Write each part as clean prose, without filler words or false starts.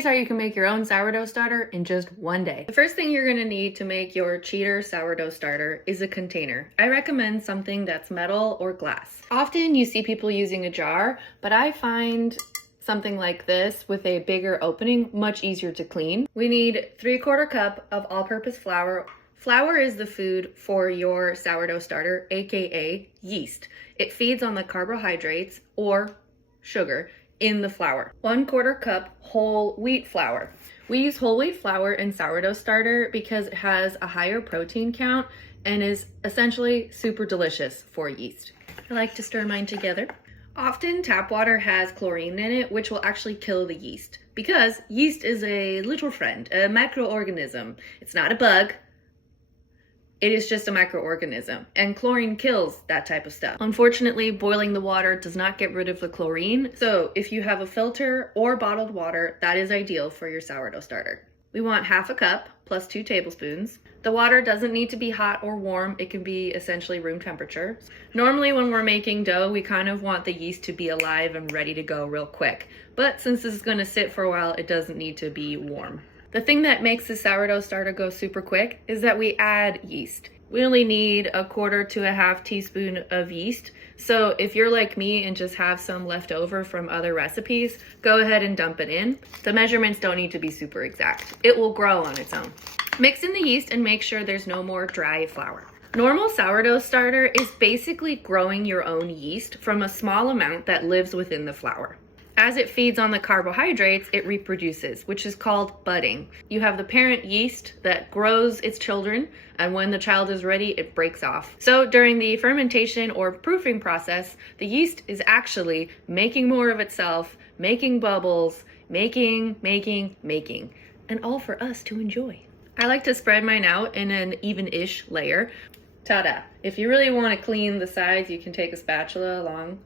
Here's how you can make your own sourdough starter in just one day. The first thing you're gonna need to make your cheater sourdough starter is a container. I recommend something that's metal or glass. Often you see people using a jar, but I find something like this with a bigger opening much easier to clean. We need 3/4 cup of all-purpose flour. Flour is the food for your sourdough starter, aka yeast. It feeds on the carbohydrates or sugar in the flour. 1/4 cup whole wheat flour. We use whole wheat flour in sourdough starter because it has a higher protein count and is essentially super delicious for yeast. I like to stir mine together. Often tap water has chlorine in it, which will actually kill the yeast because yeast is a little friend, a microorganism. It's not a bug. It is just a microorganism, and chlorine kills that type of stuff. Unfortunately, boiling the water does not get rid of the chlorine, so if you have a filter or bottled water, that is ideal for your sourdough starter. We want 1/2 cup plus 2 tablespoons. The water doesn't need to be hot or warm. It can be essentially room temperature. Normally when we're making dough, we kind of want the yeast to be alive and ready to go real quick. But since this is gonna sit for a while, it doesn't need to be warm. The thing that makes the sourdough starter go super quick is that we add yeast. We only need 1/4 to 1/2 teaspoon of yeast. So if you're like me and just have some left over from other recipes, go ahead and dump it in. The measurements don't need to be super exact. It will grow on its own. Mix in the yeast and make sure there's no more dry flour. Normal sourdough starter is basically growing your own yeast from a small amount that lives within the flour. As it feeds on the carbohydrates, it reproduces, which is called budding. You have the parent yeast that grows its children, and when the child is ready, it breaks off. So during the fermentation or proofing process, the yeast is actually making more of itself, making bubbles, making, and all for us to enjoy. I like to spread mine out in an even-ish layer. Ta-da! If you really want to clean the sides, you can take a spatula along,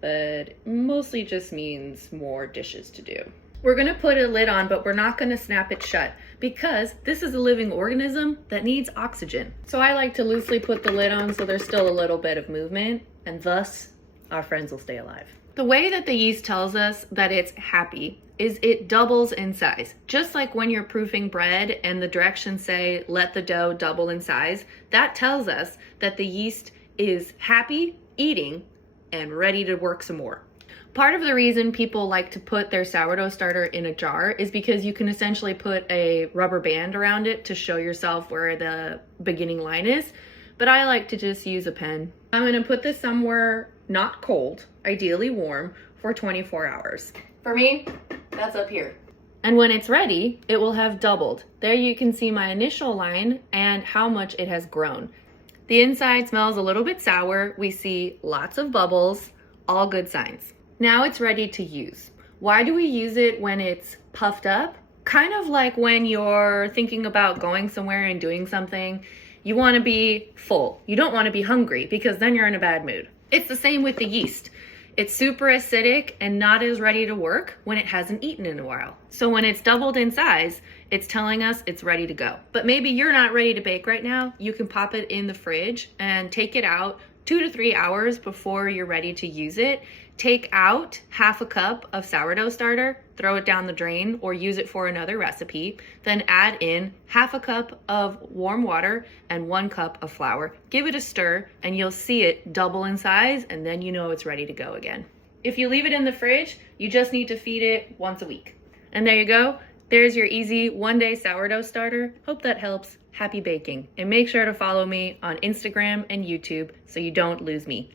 but it mostly just means more dishes to do. We're gonna put a lid on, but we're not gonna snap it shut because this is a living organism that needs oxygen. So I like to loosely put the lid on so there's still a little bit of movement, and thus our friends will stay alive. The way that the yeast tells us that it's happy is it doubles in size. Just like when you're proofing bread and the directions say, let the dough double in size, that tells us that the yeast is happy eating and ready to work some more. Part of the reason people like to put their sourdough starter in a jar is because you can essentially put a rubber band around it to show yourself where the beginning line is, but I like to just use a pen. I'm gonna put this somewhere not cold, ideally warm, for 24 hours. For me, that's up here. And when it's ready, it will have doubled. There you can see my initial line and how much it has grown. The inside smells a little bit sour. We see lots of bubbles, all good signs. Now it's ready to use. Why do we use it when it's puffed up? Kind of like when you're thinking about going somewhere and doing something, you want to be full. You don't want to be hungry because then you're in a bad mood. It's the same with the yeast. It's super acidic and not as ready to work when it hasn't eaten in a while. So when it's doubled in size, it's telling us it's ready to go. But maybe you're not ready to bake right now. You can pop it in the fridge and take it out 2 to 3 hours before you're ready to use it. Take out 1/2 cup of sourdough starter, throw it down the drain or use it for another recipe. Then add in 1/2 cup of warm water and 1 cup of flour. Give it a stir and you'll see it double in size, and then you know it's ready to go again. If you leave it in the fridge, you just need to feed it once a week. And there you go. There's your easy one-day sourdough starter. Hope that helps. Happy baking. And make sure to follow me on Instagram and YouTube so you don't lose me.